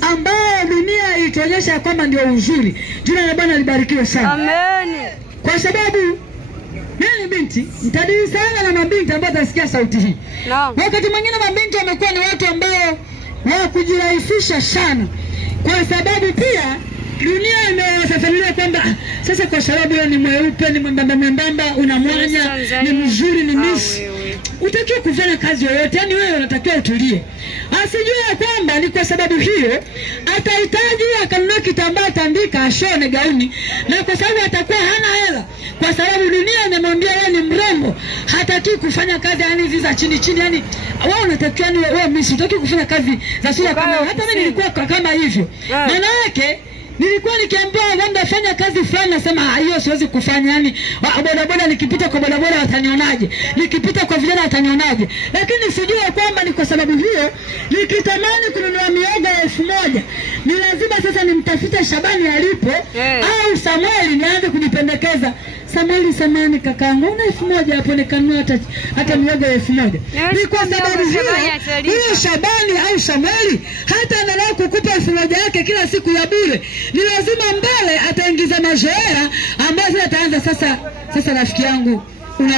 ambao dunia itaonyesha kwamba ndio uzuri. Jina la Bwana libarikiwe sana. Amen. Kwa sababu mimi binti mtadili sana na mabinti ambao watasikia sauti hii. Naam. Wakati mwingine mabinti wamekuwa ni watu ambao wa kujirahisisha sana. Kwa sababu pia dunia imewasafiria kwamba sasa kwa sababu yeye ni mweupe, ni mwembamba, una mwanya, ni mzuri, ni miss, utakiwa kufanya kazi yoyote, yani wewe unatakiwa utulie. Asijue kwamba ni kwa sababu hiyo atahitaji akanunua kitambaa tandika ashone gauni, na kwa sababu atakuwa hana hela, kwa sababu dunia inamwambia wewe ni mrembo, hataki kufanya kazi yani hizi za chini chini, yani wewe unatakiwa ni wewe miss, unataki kufanya kazi za sura kama. Hata mimi nilikuwa kama hivyo. Maana yake nilikuwa nikiambiwa kwamba fanya kazi fulani, nasema hiyo siwezi kufanya, yani bodaboda nikipita kwa bodaboda watanionaje, nikipita kwa vijana watanionaje. Lakini sijui kwamba ni kwa sababu hiyo nikitamani kununua miogo 1000 ni lazima sasa nimtafute Shabani alipo au Samueli nianze kujipendekeza. Samueli, samani kakaangu, una 1000 hapo nikanunua hata miogo 1000. Ni kwa sababu hiyo Shabani au Samueli hata analao kukupa 1000 yake kila siku ya bure, ni lazima mbele ataingiza mazoea ambayo ataanza sasa rafiki yangu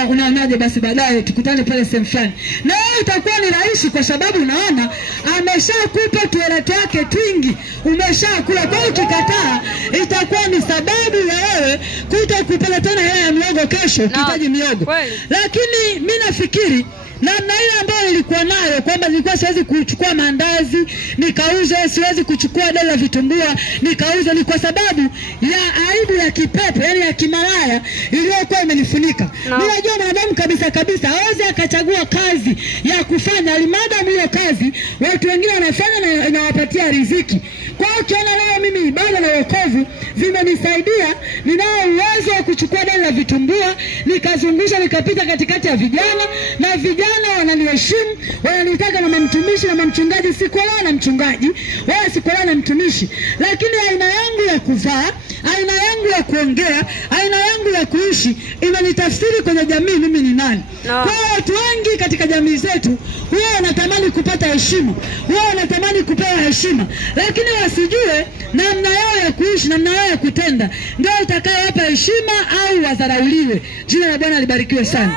unaonaje basi baadaye tukutane pale sehemu fulani. Na wewe utakuwa ni rahisi kwa sababu unaona ameshakupa toilet yake twingi, umeshakula. Kwa hiyo ukikataa itakuwa ni sababu ya wewe kutokupata tena hela ya miogo kesho, ukihitaji miogo. Lakini mimi nafikiri namna ile ambayo nilikuwa nayo kwamba nilikuwa siwezi kuchukua mandazi nikauze, siwezi kuchukua dela vitumbua nikauze, ni kwa sababu ya aibu ya kipepo, yani ya kimalaya iliyokuwa imenifunika. Ninajua mwanadamu kabisa hawezi akachagua kazi ya kufanya alimada hiyo kazi watu wengine wanafanya na inawapatia riziki. Kwa hiyo ukiona leo mimi ibada na wokovu vimenisaidia, ninao uwezo wa kuchukua dela vitumbua nikazungusha nikapita katikati ya vijana, na vijana wananiheshimu, wananitaka na mtumishi na mchungaji. Sikuolewa na mchungaji wala sikuolewa na mtumishi, lakini aina yangu ya kuvaa, aina yangu ya kuongea, aina yangu ya kuishi imenitafsiri kwenye jamii mimi ni nani. Kwa watu wengi katika jamii zetu wao wanatamani kupata heshima, wao wanatamani kupewa heshima, lakini wasijue namna yao ya kuishi, namna yao ya kutenda ndio itakayowapa heshima au wadharauliwe. Jina la Bwana libarikiwe sana.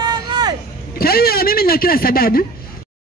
Kwa hiyo mimi nina kila sababu